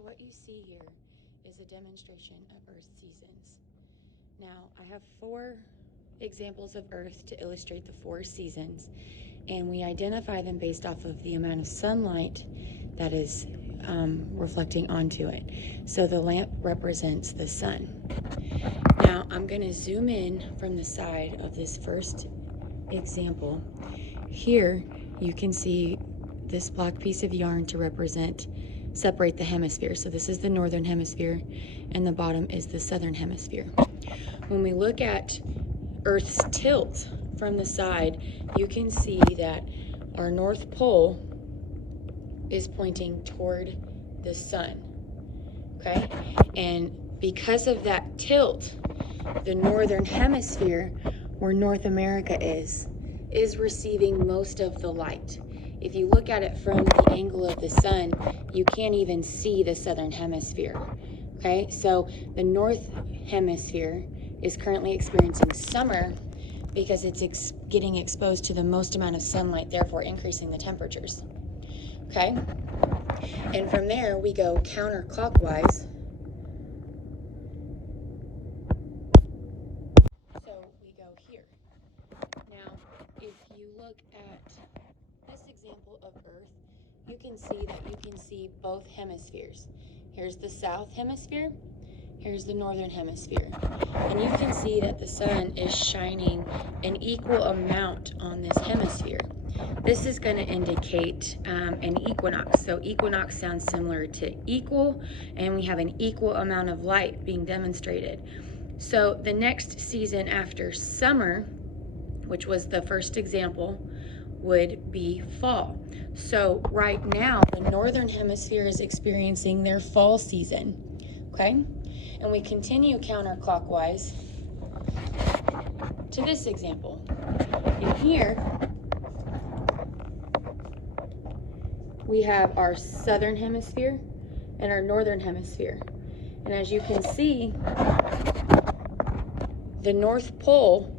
So what you see here is a demonstration of Earth's seasons. Now, I have 4 examples of Earth to illustrate the 4 seasons, and we identify them based off of the amount of sunlight that is reflecting onto it. So the lamp represents the sun. Now, I'm going to zoom in from the side of this first example. Here, you can see this black piece of yarn to separate the hemispheres. So this is the Northern Hemisphere, and the bottom is the Southern Hemisphere. When we look at Earth's tilt from the side, you can see that our North Pole is pointing toward the sun, okay? And because of that tilt, the Northern Hemisphere, where North America is receiving most of the light. If you look at it from the angle of the sun, you can't even see the Southern Hemisphere, okay? So the North Hemisphere is currently experiencing summer because it's getting exposed to the most amount of sunlight, therefore increasing the temperatures, okay? And from there, we go counterclockwise. So we go here. Now, if you look at this example of Earth, you can see both hemispheres. Here's the South Hemisphere, here's the Northern Hemisphere. And you can see that the sun is shining an equal amount on this hemisphere. This is going to indicate an equinox. So equinox sounds similar to equal, and we have an equal amount of light being demonstrated. So the next season after summer, which was the first example, would be fall. So right now, the Northern Hemisphere is experiencing their fall season, okay? And we continue counterclockwise to this example. And here, we have our Southern Hemisphere and our Northern Hemisphere. And as you can see, the North Pole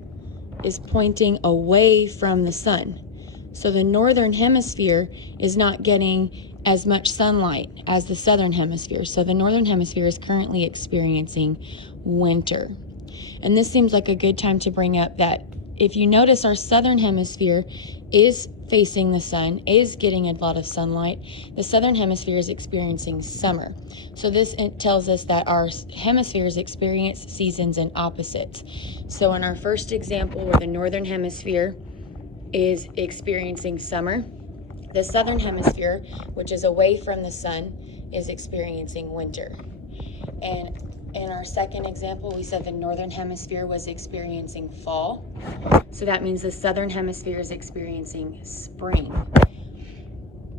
is pointing away from the sun. So the Northern Hemisphere is not getting as much sunlight as the Southern Hemisphere. So the Northern Hemisphere is currently experiencing winter. And this seems like a good time to bring up that if you notice, our Southern Hemisphere is facing the sun, is getting a lot of sunlight. The Southern Hemisphere is experiencing summer. So this tells us that our hemispheres experience seasons and opposites. So in our first example, where the Northern Hemisphere is experiencing summer, the Southern Hemisphere, which is away from the sun, is experiencing winter. And in our second example, we said the Northern Hemisphere was experiencing fall. So that means the Southern Hemisphere is experiencing spring.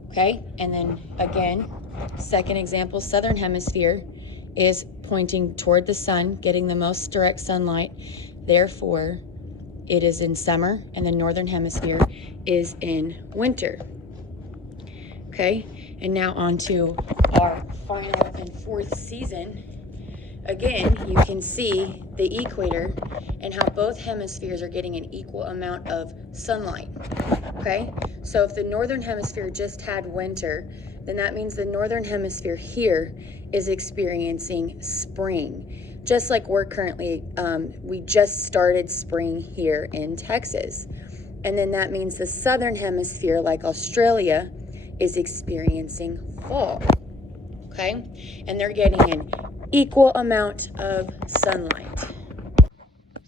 Okay, and then again, second example, Southern Hemisphere is pointing toward the sun, getting the most direct sunlight. Therefore, it is in summer, and the Northern Hemisphere is in winter. Okay, and now on to our final and fourth season. Again, you can see the equator and how both hemispheres are getting an equal amount of sunlight, okay? So if the Northern Hemisphere just had winter, then that means the Northern Hemisphere here is experiencing spring. Just like we're currently, we just started spring here in Texas. And then that means the Southern Hemisphere, like Australia, is experiencing fall, okay? And they're getting an equal amount of sunlight.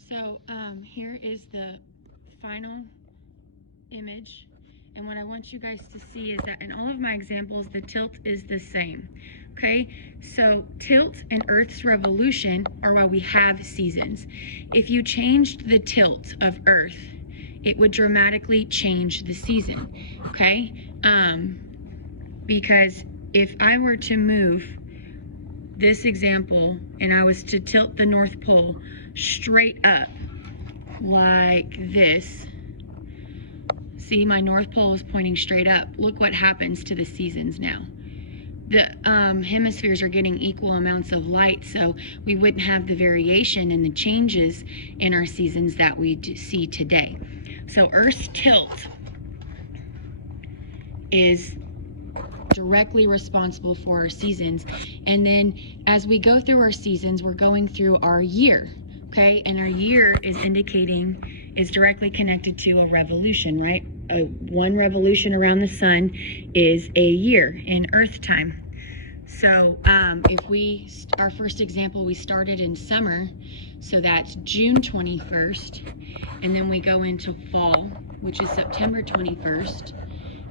So here is the final image, and what I want you guys to see is that in all of my examples, the tilt is the same, okay? So tilt and Earth's revolution are why we have seasons. If you changed the tilt of Earth, it would dramatically change the season, okay? Because if I were to move this example and I was to tilt the North Pole straight up like this, see, my North Pole is pointing straight up. Look what happens to the seasons now. The hemispheres are getting equal amounts of light, so we wouldn't have the variation and the changes in our seasons that we see today. So Earth's tilt is directly responsible for our seasons. And then as we go through our seasons, we're going through our year, okay? And our year is directly connected to a revolution, right? One revolution around the sun is a year in Earth time. So if our first example, we started in summer, so that's June 21st, and then we go into fall, which is September 21st,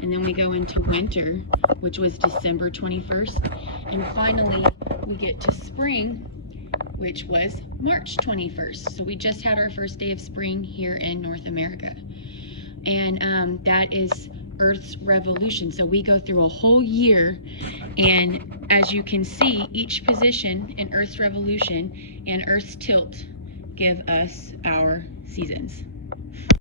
and then we go into winter, which was December 21st, and finally we get to spring, which was March 21st. So we just had our first day of spring here in North America. And that is Earth's revolution. So we go through a whole year, and as you can see, each position in Earth's revolution and Earth's tilt give us our seasons.